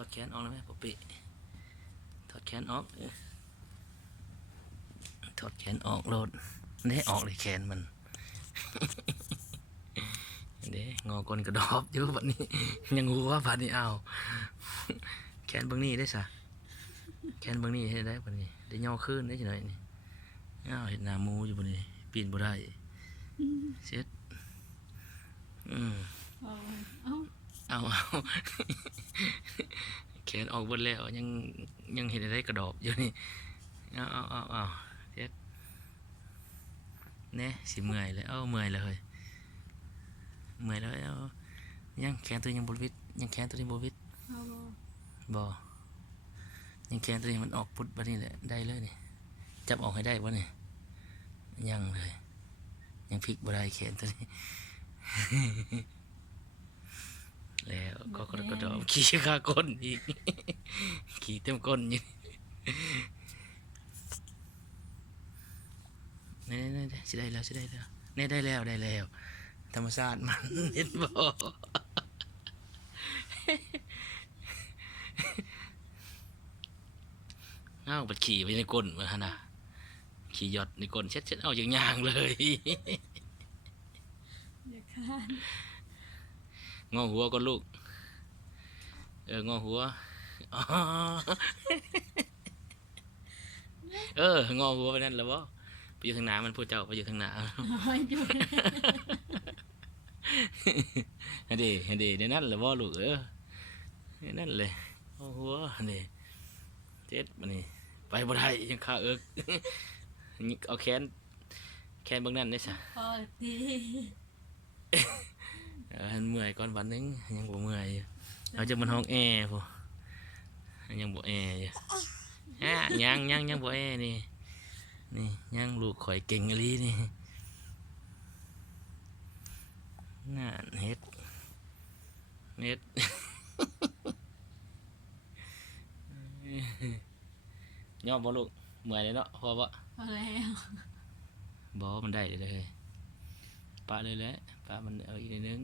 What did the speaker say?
อดแขนออกแล้วไหมป๊อปปี้ถอดแขนออกถอดแขนออกโลดได้ออกเลยแขนมันเด้งอกลกระดอบอยู่บัดนี้ยังงูว่าบัดนี้เอาแขนเบื้องนี้ได้สะแขนเบื้องนี้ให้ได้บัดนี้ได้ย่อขึ้นได้จังหน่อยนี่อ้าวเห็นหน้ามูอยู่บัดนี้ปีนบ่ได้เช็ดเอาแขนออกหมดแล้วยังเห็นได้กระดอบอยู่นี่เอาเช็ดเนี่ยสิเมื่อยเลยเมื่อยเลยเมื่อยแล้วยังแขนตัวยังบวิดยังแขนตัวนี้บวิดบ่ยังแขนตัวนี้มันออกพุดบัดนี้แหละได้เลยนี่จับออกให้ได้วะนี่ยังเลยยังพลิกบ่ได้แขนตัวนี้แล้วก็กระโดดขี่ขาก้นอีกขี่เต็มก้นอยู่นี่สิได้แล้วนี่ได้แล้วธรรมชาติมันเห็นบ่อ้าวบัดขี่ไปในก้นมาฮะนะขี่หยดในก้นเช็ดเอาอย่างๆเลยงอหัวก็ลูกงอหัวงอหัวไปนั่นแล้วบ่ไปอยู่ทางหน้ามันพูดเจ้าไปอยู่ทางหน้าฮันดีเดี๋ยวนั่นแหละบ่ลูกนั่นเลยงอหัวนี่เจ็ดมันนี่ไปบ่ได้ยังขาเอาแขนเบื้องนั้นได้ซะพอดีเมื่อยก่อนวันนึงยังบ่เมื่อยเราจะมันห้องแอร์พอยังบ่แอร์อยู่ยังบ่แอร์นี่ยังลูกข่อยเก่งอีหลีนี่น่าเฮ็ดย่อบ่ลูกเมื่อยเลยเนาะพอแล้วบ่มันได้เลยปะเลยแหละปะมันอีกนิดนึง